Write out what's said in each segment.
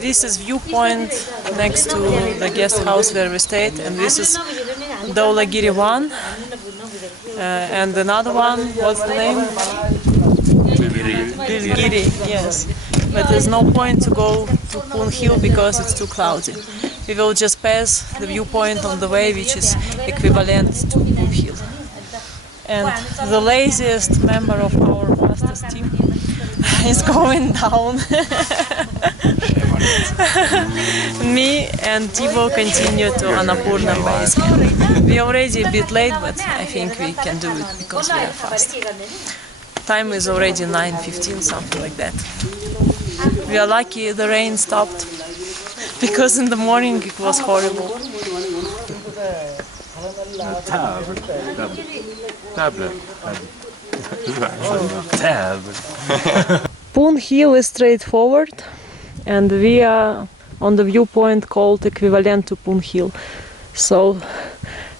This is viewpoint next to the guest house where we stayed, and this is Dhaulagiri 1, and another one, what's the name? Giri, yes. But there's no point to go to Poon Hill because it's too cloudy. We will just pass the viewpoint on the way, which is equivalent to Poon Hill. And the laziest member of our fastest team is going down. Me and Tibo continue to Annapurna Base Camp. We are already a bit late, but I think we can do it because we are fast. Time is already 9:15, something like that. We are lucky the rain stopped, because in the morning it was horrible. Poon Hill is straightforward, and we are on the viewpoint called equivalent to Poon Hill. So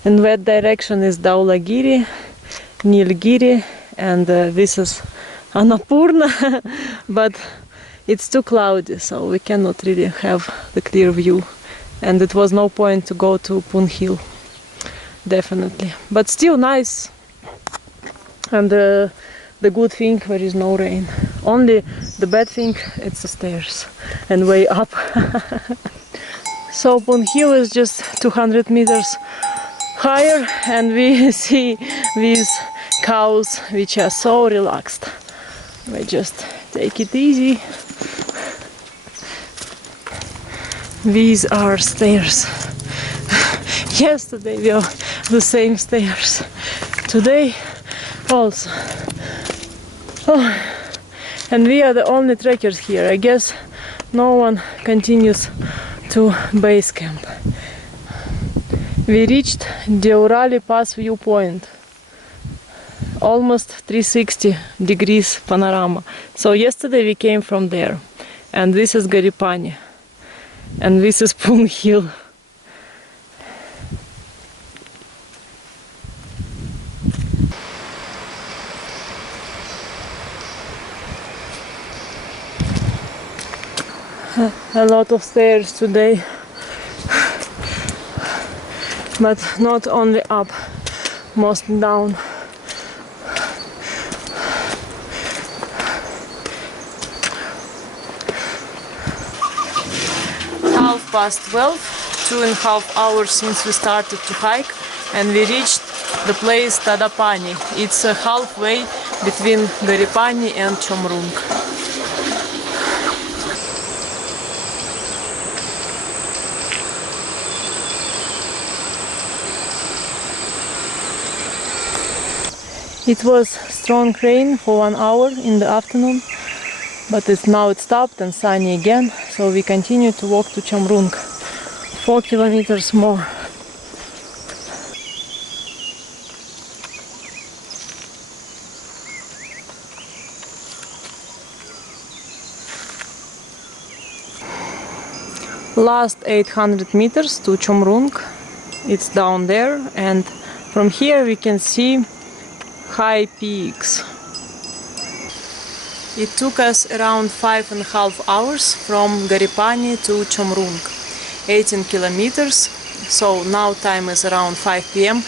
in that direction is Dhaulagiri, Nilgiri, and this is Annapurna, but it's too cloudy, so we cannot really have the clear view, and it was no point to go to Poon Hill, definitely. But still nice, and the good thing, there is no rain. Only the bad thing, it's the stairs and way up. So Poon Hill is just 200 meters higher, and we see these cows which are so relaxed. They just take it easy. These are stairs. Yesterday we were the same stairs. Today also. Oh. And we are the only trekkers here. I guess no one continues to base camp. We reached Deurali Pass viewpoint. Almost 360 degrees panorama. So yesterday we came from there. And this is Ghorepani. And this is Poon Hill. A lot of stairs today, but not only up, mostly down. Half past 12, 2.5 hours since we started to hike, and we reached the place Tadapani. It's halfway between Ghorepani and Chomrung. It was strong rain for 1 hour in the afternoon, but now it stopped and sunny again, so we continue to walk to Chomrung. 4 kilometers more. Last 800 meters to Chomrung. It's down there, and from here we can see high peaks. It took us around 5.5 hours from Ghorepani to Chomrung, 18 kilometers. So now time is around 5 p.m.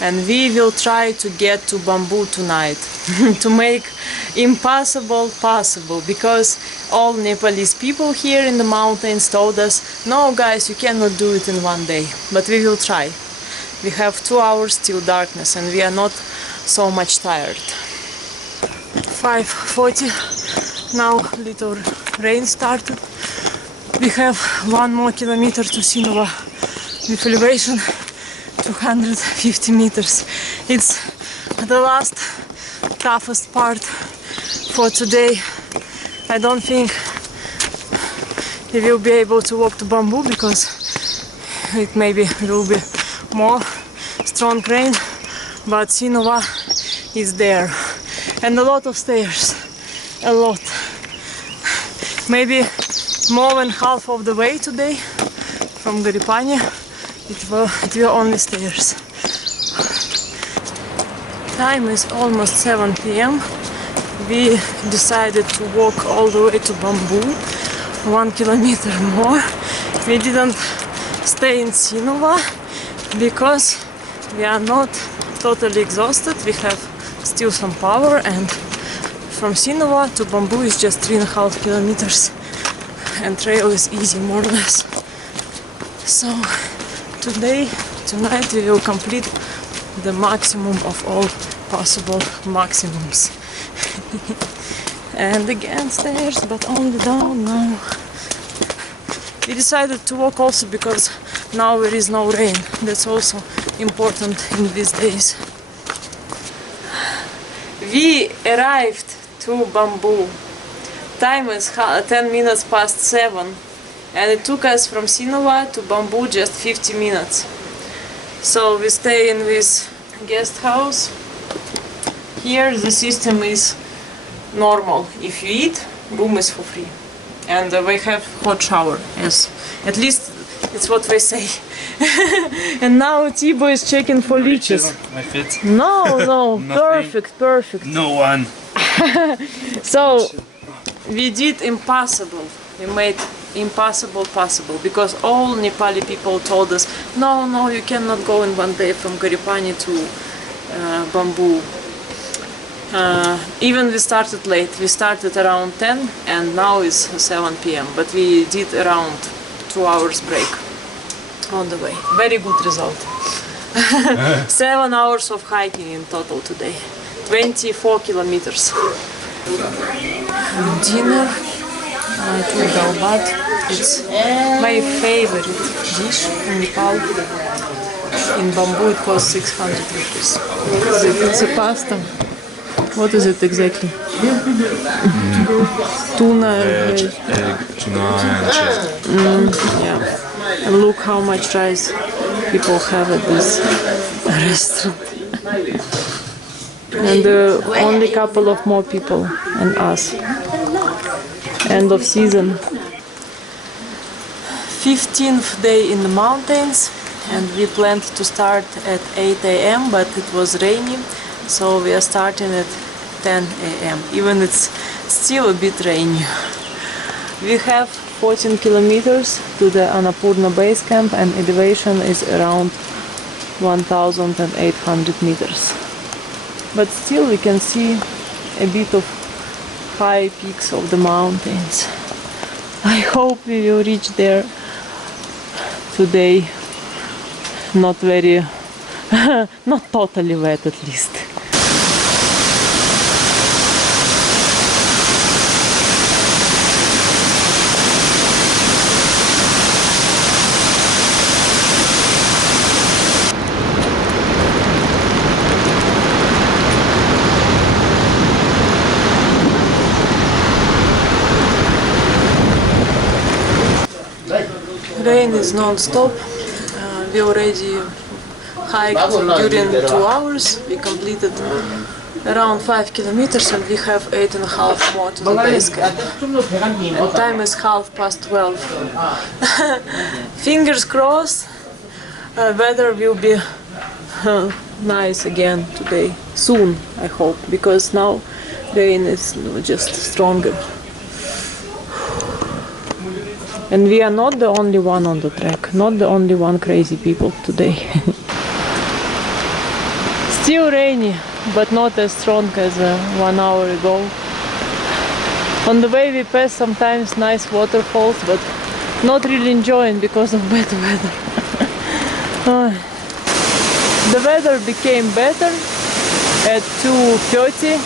and we will try to get to Bamboo tonight to make impossible possible, because all Nepalese people here in the mountains told us, no guys, you cannot do it in one day, but we will try. We have 2 hours till darkness and we are not so much tired. 5:40, now little rain started. We have 1 more kilometer to Sinova with elevation 250 meters. It's the last toughest part for today. I don't think we will be able to walk to Bamboo because it maybe will be more strong rain, but Sinova is there, and a lot of stairs, a lot. Maybe more than half of the way today from Ghorepani it were only stairs. Time is almost 7 p.m. We decided to walk all the way to Bamboo. 1 kilometer more. We didn't stay in Sinova because we are not totally exhausted. We have still some power, and from Sinova to Bamboo is just 3.5 kilometers, and trail is easy, more or less. So tonight we will complete the maximum of all possible maximums. And again stairs, but only down now. We decided to walk also because now there is no rain. That's also important in these days. We arrived to Bamboo. Time is 10 minutes past 7, and it took us from Sinova to Bamboo just 50 minutes. So we stay in this guest house. Here the system is normal. If you eat, room is for free. And we have hot shower, yes. At least it's what they say. And now Tibo is checking for leeches. My feet? No, perfect. No one. So we did impossible. We made impossible possible, because all Nepali people told us, no, you cannot go in one day from Ghorepani to Bamboo. Even we started late. We started around 10 and now it's 7 p.m. But we did around 2 hours break on the way. Very good result. 7 hours of hiking in total today. 24 kilometers. Dinner. Dalbat. It's my favorite dish in Nepal. In Bamboo it costs 600 rupees. It's a pasta. What is it exactly? Tuna, egg, tuna and cheese. yeah. And look how much rice people have at this restaurant. And only couple of more people and us. End of season. 15th day in the mountains, and we planned to start at 8 a.m. but it was rainy, so we are starting at 10 a.m. even it's still a bit rainy. We have 14 kilometers to the ANNAPURNA base camp, and elevation is around 1,800 meters. But still we can see a bit of high peaks of the mountains. I hope we will reach there today. Not very, not totally wet at least. Rain is non-stop. We already hiked during 2 hours. We completed around 5 kilometers and we have 8.5 more to the base camp. And time is 12:30. Fingers crossed, weather will be nice again today, soon I hope, because now rain is just stronger. And we are not the only one on the track, not the only one crazy people today. Still rainy, but not as strong as 1 hour ago. On the way we pass sometimes nice waterfalls, but not really enjoying because of bad weather. The weather became better at 2:30.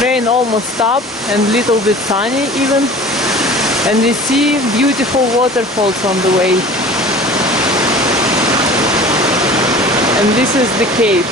Rain almost stopped and little bit sunny even. And we see beautiful waterfalls on the way. And this is the cave.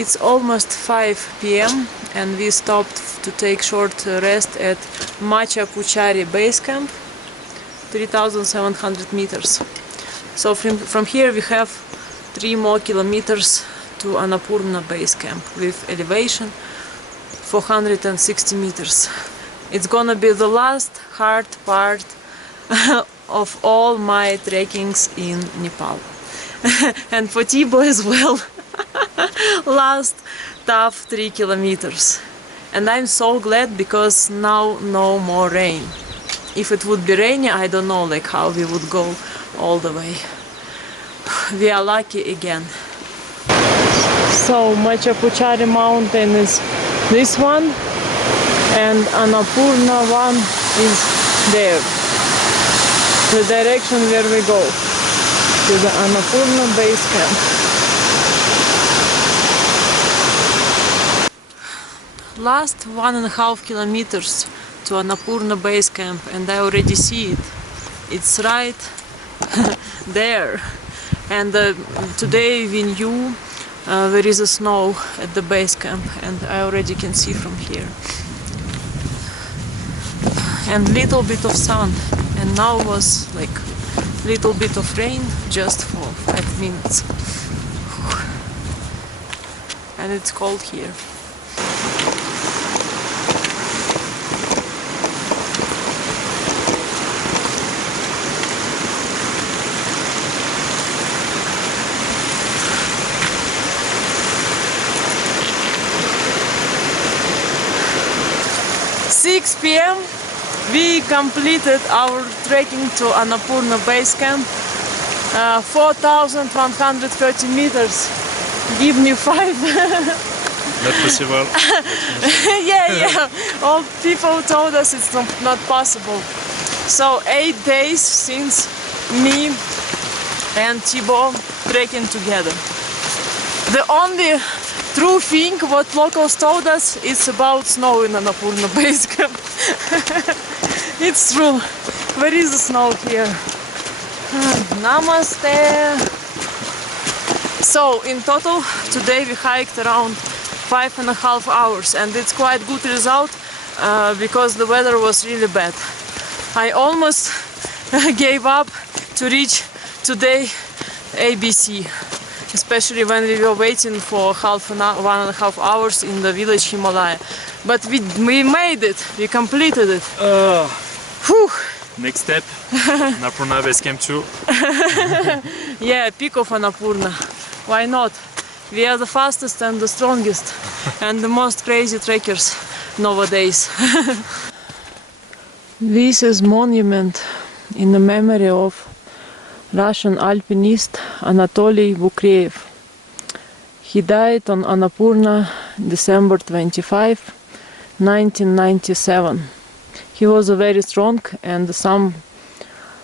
It's almost 5 p.m. and we stopped to take short rest at Macha Base Camp, 3,700 meters. So from here we have 3 more kilometers to Annapurna Base Camp with elevation 460 meters. It's gonna be the last hard part of all my trekkings in Nepal. And for Tibo as well. Last tough 3 kilometers. And I'm so glad because now no more rain. If it would be rainy, I don't know like how we would go all the way. We are lucky again. So Macha mountain is this one and Annapurna one is there. The direction where we go to the Annapurna Base Camp. Last 1.5 kilometers to Annapurna Base Camp and I already see it. It's right there. And today we knew there is a snow at the base camp and I already can see from here. And little bit of sun, and now was like little bit of rain just for 5 minutes. And it's cold here. Six p.m. we completed our trekking to Annapurna Base Camp, 4,130 meters. Give me 5. Not possible. yeah. All people told us it's not possible. So 8 days since me and Tibo trekking together. The only true thing what locals told us is about snow in Annapurna Base Camp. It's true. Where is the snow here? Namaste. So in total today we hiked around 5.5 hours and it's quite good result because the weather was really bad. I almost gave up to reach today ABC. Especially when we were waiting for 1.5 hours in the village Himalaya. But we made it, we completed it. Whew. Next step, Annapurna Base Camp 2. Yeah, peak of Annapurna. Why not? We are the fastest and the strongest and the most crazy trekkers nowadays. This is monument in the memory of Russian alpinist Anatoly Bukreev. He died on Annapurna December 25, 1997. He was very strong and some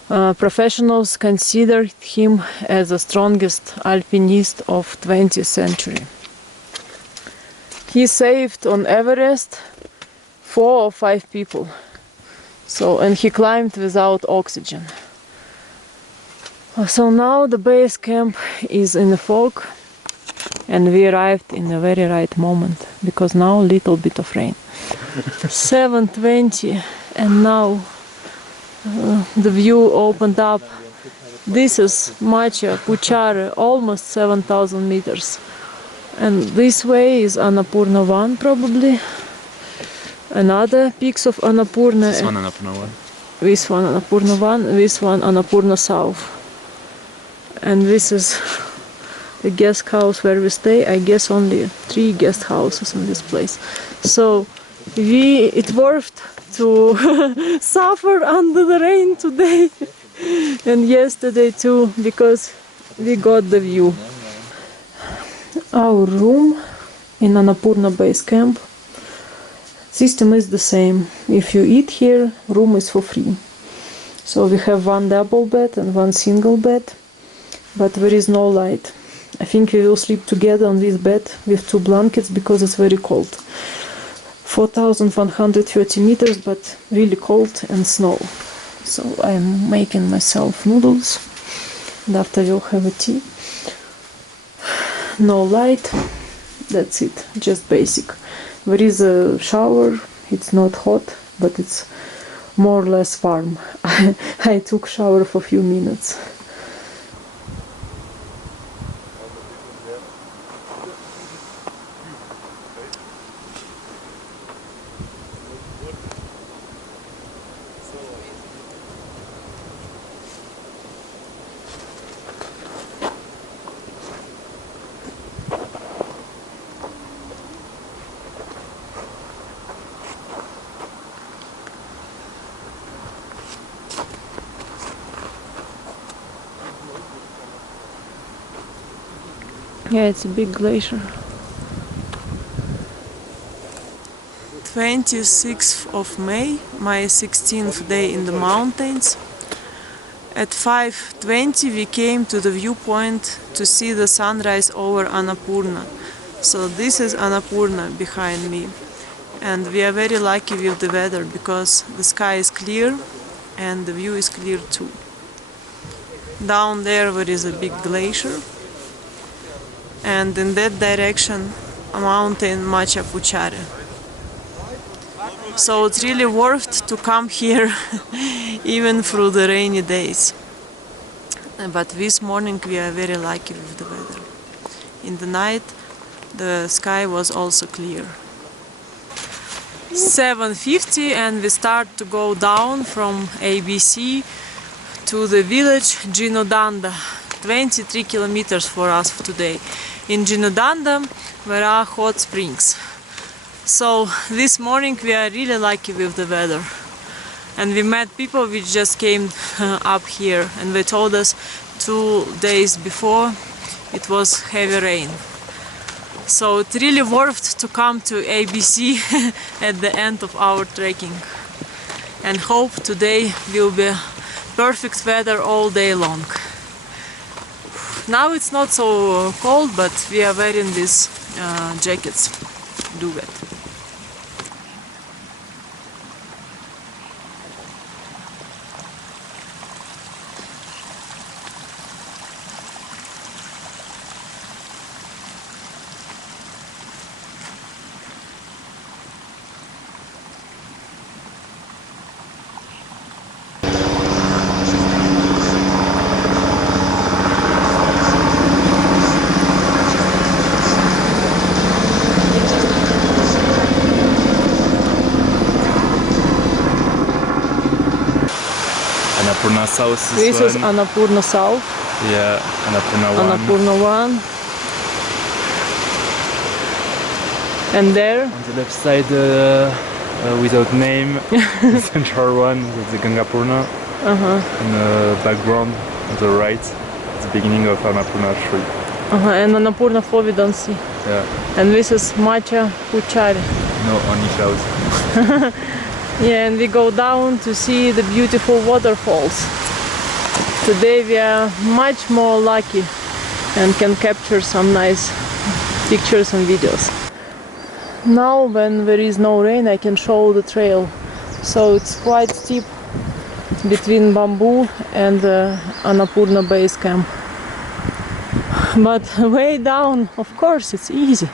professionals considered him as the strongest alpinist of 20th century. He saved on Everest 4 or 5 people. And he climbed without oxygen. So now the base camp is in the fog and we arrived in the very right moment because now a little bit of rain. 7:20 and now the view opened up. This is Macha Puchare, almost 7,000 meters. And this way is Annapurna 1 probably. Another peaks of Annapurna. This one Annapurna 1. This one Annapurna 1, this one Annapurna South. And this is the guest house where we stay. I guess only 3 guest houses in this place. So it worth to suffer under the rain today and yesterday too, because we got the view. Our room in Annapurna Base Camp system is the same. If you eat here, room is for free. So we have 1 double bed and 1 single bed. But there is no light. I think we will sleep together on this bed with 2 blankets because it's very cold. 4,130 meters, but really cold and snow. So I'm making myself noodles and after we'll have a tea. No light That's it, just basic. There is a shower, it's not hot, but it's more or less warm. I took shower for a few minutes. Yeah, it's a big glacier. 26th of May, my 16th day in the mountains. At 5:20 we came to the viewpoint to see the sunrise over Annapurna. So this is Annapurna behind me. And we are very lucky with the weather because the sky is clear and the view is clear too. Down there is a big glacier. And in that direction a mountain Macha Puchare. So it's really worth to come here even through the rainy days. But this morning we are very lucky with the weather. In the night the sky was also clear. 7:50 and we start to go down from ABC to the village Jinodanda. 23 kilometers for us today. In Jinodanda there are hot springs. So this morning we are really lucky with the weather. And we met people which just came up here and they told us 2 days before it was heavy rain. So it's really worth to come to ABC at the end of our trekking. And hope today will be perfect weather all day long. Now it's not so cold, but we are wearing these jackets. Do it. Annapurna South is This is one. Annapurna South, Yeah, Annapurna 1. Annapurna 1. And there, On the left side, without name, the central one is the Gangapurna. And the background on the right, the beginning of Annapurna 3. and Annapurna 4 we don't see. Yeah, And this is Macha Puchare. no, only clouds. Yeah, and we go down to see the beautiful waterfalls. Today we are much more lucky and can capture some nice pictures and videos. Now when there is no rain I can show the trail. So it's quite steep between Bamboo and Annapurna Base Camp. But way down, of course, it's easy.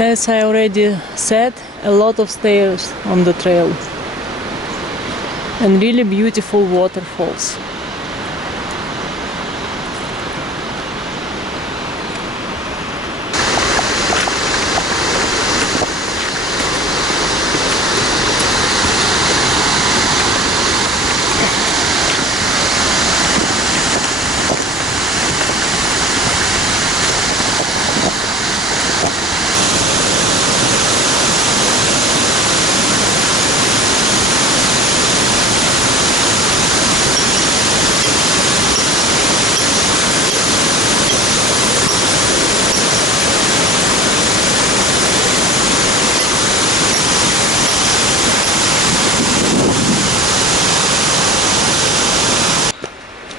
As I already said, a lot of stairs on the trail and really beautiful waterfalls.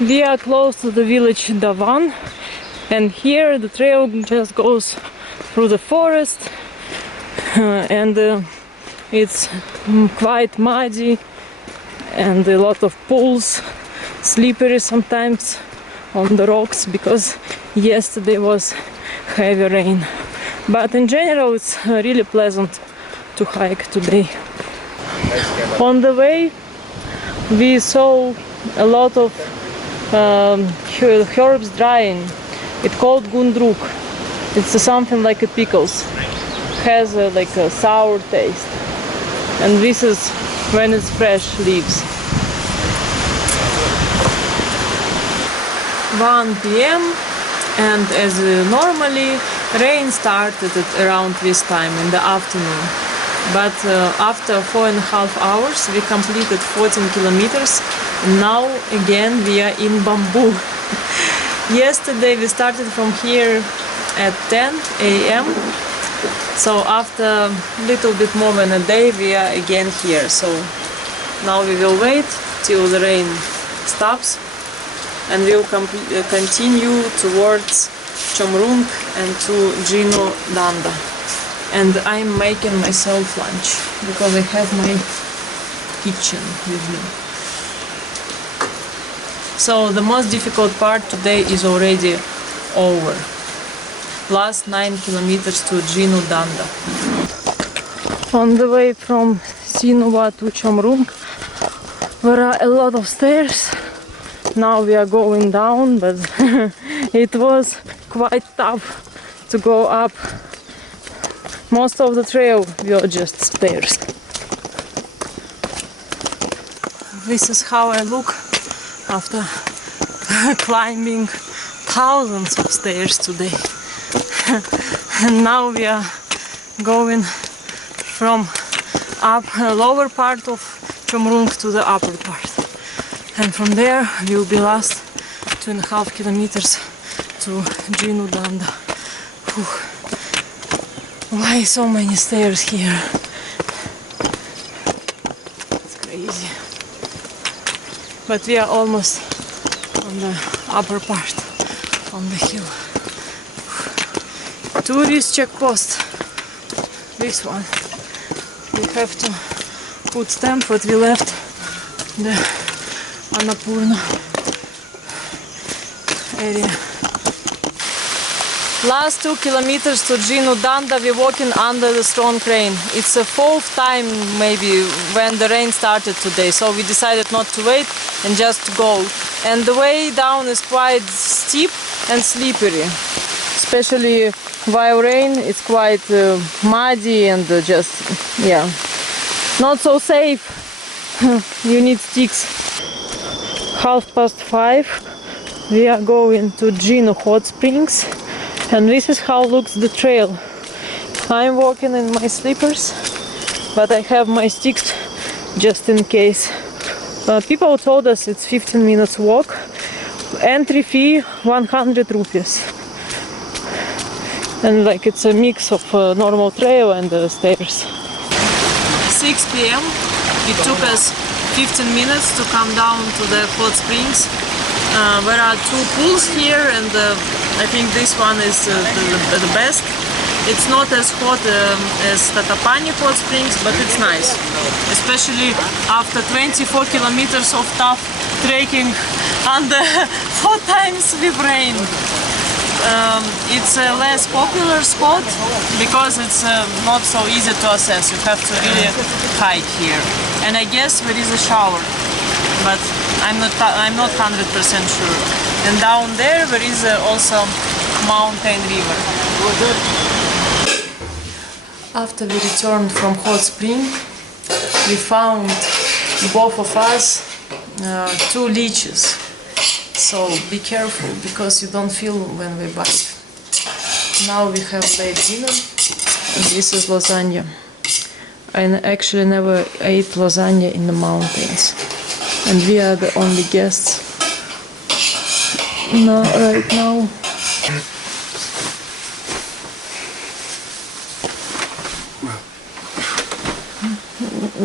We are close to the village Davan, and here the trail just goes through the forest, and it's quite muddy and a lot of pools, slippery sometimes on the rocks because yesterday was heavy rain. But in general it's really pleasant to hike today. On the way we saw a lot of herbs drying. It's called gundruk. It's something like a pickles. Has like a sour taste. And this is when it's fresh leaves. 1 p.m. and as normally rain started at around this time in the afternoon. But after 4.5 hours we completed 14 kilometers. Now again we are in bamboo. Yesterday we started from here at 10 a.m. So after a little bit more than a day we are again here. So now we will wait till the rain stops and we'll continue towards Chomrung and to Jino Danda. And I'm making myself lunch because I have my kitchen with me. So the most difficult part today is already over. Last 9 kilometers to Jino Danda. On the way from Sinova to Chomrung there are a lot of stairs. Now we are going down, but it was quite tough to go up. Most of the trail were just stairs. This is how I look after climbing thousands of stairs today. And now we are going from lower part of Chomrung to the upper part. And from there we will be last 2.5 kilometers to Jino Danda. Why so many stairs here? It's crazy. But we are almost on the upper part, on the hill. Tourist checkpost. This one. We have to put stamp what we left the Annapurna area. Last 2 kilometers to Jino Danda we're walking under the strong rain. It's the 4th time maybe when the rain started today, so we decided not to wait and just go. And the way down is quite steep and slippery. Especially while rain, it's quite muddy and just, yeah, not so safe. You need sticks. 5:30, we are going to Jino Hot Springs. And this is how looks the trail. I'm walking in my slippers, but I have my sticks just in case. People told us it's 15 minutes walk. Entry fee 100 rupees. And like it's a mix of normal trail and stairs. 6 p.m. It took us 15 minutes to come down to the hot springs. There are 2 pools here, and I think this one is the best. It's not as hot as Tatapani hot springs, but it's nice. Especially after 24 kilometers of tough trekking under 4 times with rain. it's a less popular spot because it's not so easy to access. You have to really hike here. And I guess there is a shower, but I'm not 100% sure. And down there is also mountain river. After we returned from hot spring, we found, both of us, 2 leeches. So be careful, because you don't feel when we bite. Now we have late dinner, and this is lasagna. I actually never ate lasagna in the mountains, and we are the only guests right now.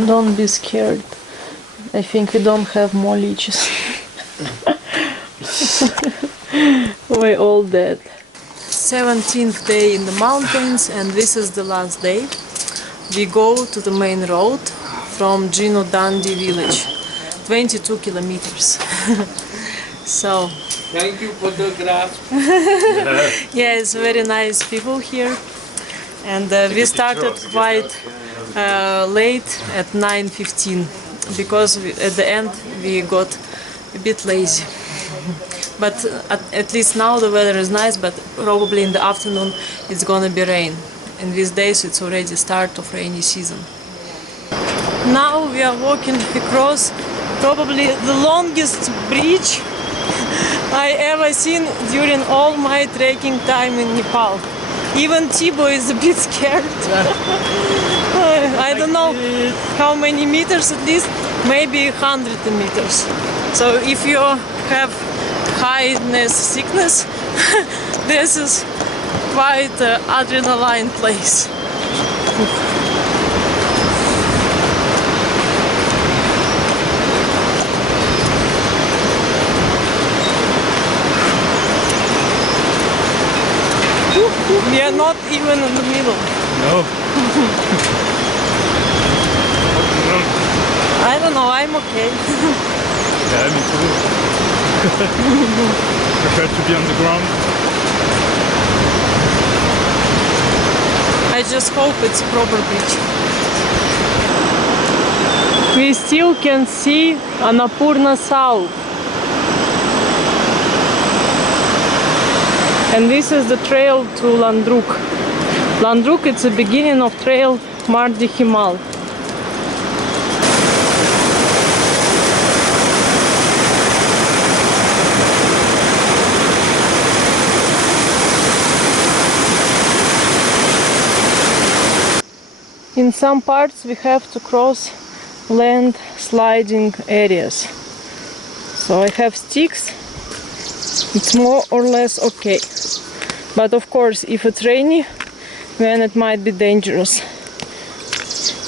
Don't be scared. I think we don't have more leeches. We're all dead. 17th day in the mountains, and this is the last day. We go to the main road from Gino Dandi village, 22 kilometers. So thank you for the graph. yeah, it's very nice people here, and we started quite late at 9:15 because at the end we got a bit lazy. But at least now the weather is nice, but probably in the afternoon it's gonna be rain. And these days it's already start of rainy season. Now we are walking across probably the longest bridge I ever seen during all my trekking time in Nepal. Even Tibo is a bit scared. I don't know how many meters, at least maybe 100 meters. So if you have highness sickness, this is quite an adrenaline place. We are not even in the middle. No. I don't know, I'm okay. Yeah, me too. Prefer to be on the ground. I just hope it's a proper bridge. We still can see Annapurna South. And this is the trail to Landruk. Landruk, it's the beginning of trail Mardi Himal. In some parts we have to cross land sliding areas. So I have sticks. It's more or less okay. But of course, if it's rainy, then it might be dangerous.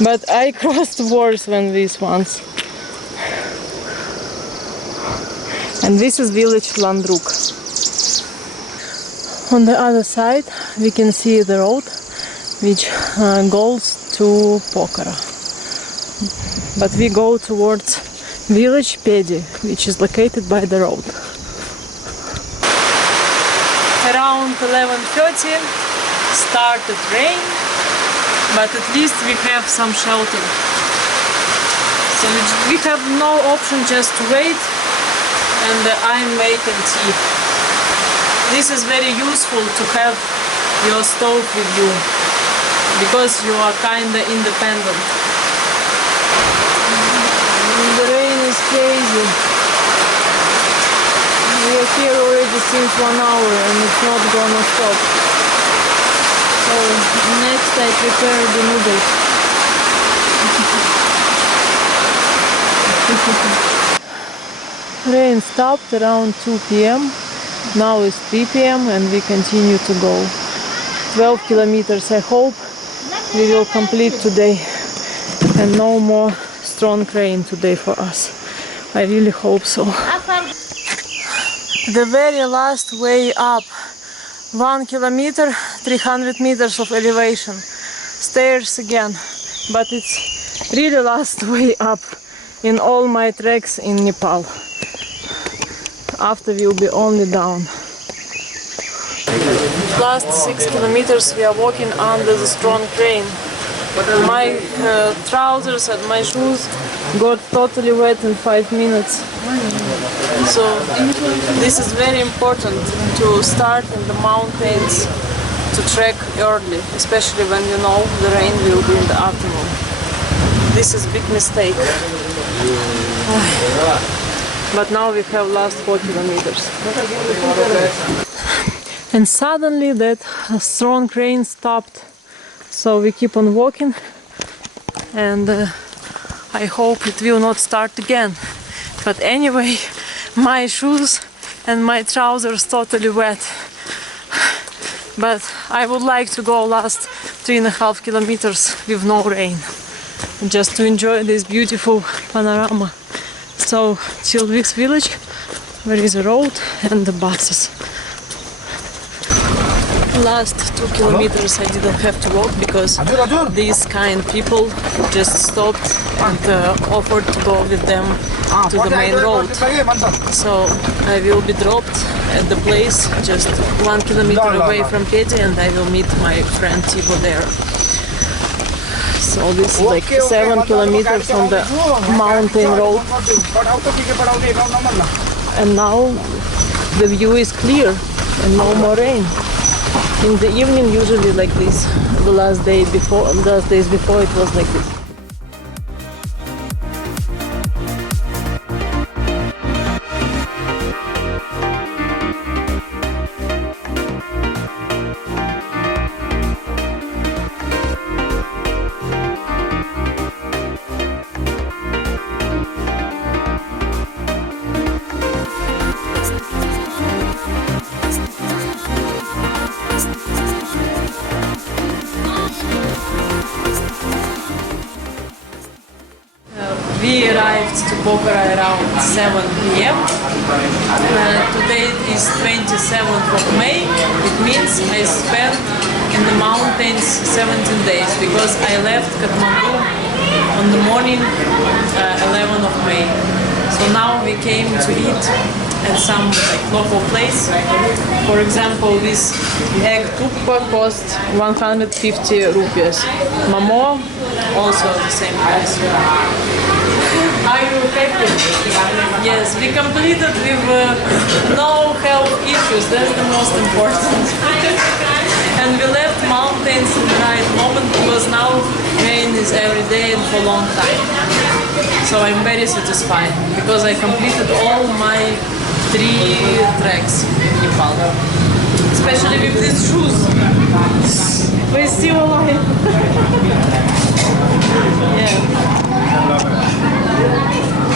But I crossed worse than these ones. And this is village Landruk. On the other side, we can see the road which goes to Pokhara. But we go towards village Pedi, which is located by the road. Around 11:30 started rain, but at least we have some shelter. So we have no option just to wait, and I'm making tea. This is very useful to have your stove with you, because you are kinda independent. The rain is crazy. We are here already since 1 hour and it's not gonna stop. So next I prepare the noodles. Rain stopped around 2 p.m. Now it's 3 p.m. and we continue to go. 12 kilometers I hope we will complete today, and no more strong rain today for us. I really hope so. The very last way up, 1 kilometer, 300 meters of elevation. Stairs again, but it's really last way up in all my treks in Nepal. After we'll be only down. last 6 kilometers we are walking under the strong rain. My trousers and my shoes got totally wet in 5 minutes. So this is very important to start in the mountains, to trek early, especially when you know the rain will be in the afternoon. This is a big mistake. But now we have last 4 kilometers. And suddenly that strong rain stopped. So we keep on walking, and I hope it will not start again. But anyway, my shoes and my trousers totally wet. But I would like to go last 3.5 kilometers with no rain, just to enjoy this beautiful panorama. So till this village, there is a road and the buses. Last 2 kilometers I didn't have to walk because these kind people just stopped and offered to go with them to the main road. So I will be dropped at the place just 1 kilometer away from Peti, and I will meet my friend Tibo there. So this is like 7 kilometers on the mountain road. And now the view is clear and no more rain. In the evening, usually like this. The last days before it was like this. We arrived to Pokhara around 7 p.m. Today is 27th of May. It means I spent in the mountains 17 days because I left Kathmandu on the morning 11th of May. So now we came to eat at some local place. For example, this egg tuppa cost 150 rupees. Momo also the same price. Are you happy? Yes, we completed with no health issues. That's the most important. And we left mountains in the right moment because now rain is every day and for a long time. So I'm very satisfied because I completed all my 3 treks in Nepal. Especially with these shoes. We're still alive. Yeah.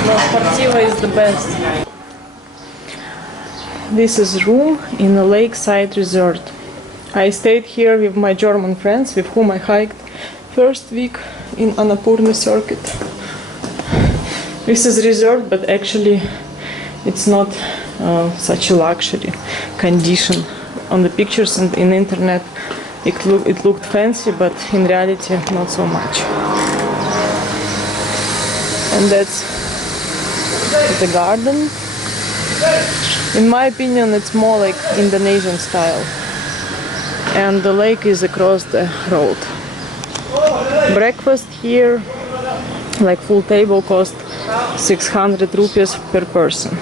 La Sportiva is the best. This is room in a lakeside resort. I stayed here with my German friends with whom I hiked first week in Annapurna circuit. This is resort, but actually it's not such a luxury condition. On the pictures and in internet it looked fancy, but in reality not so much. And that's the garden. In my opinion, it's more like Indonesian style. And the lake is across the road. Breakfast here, like full table, cost 600 rupees per person.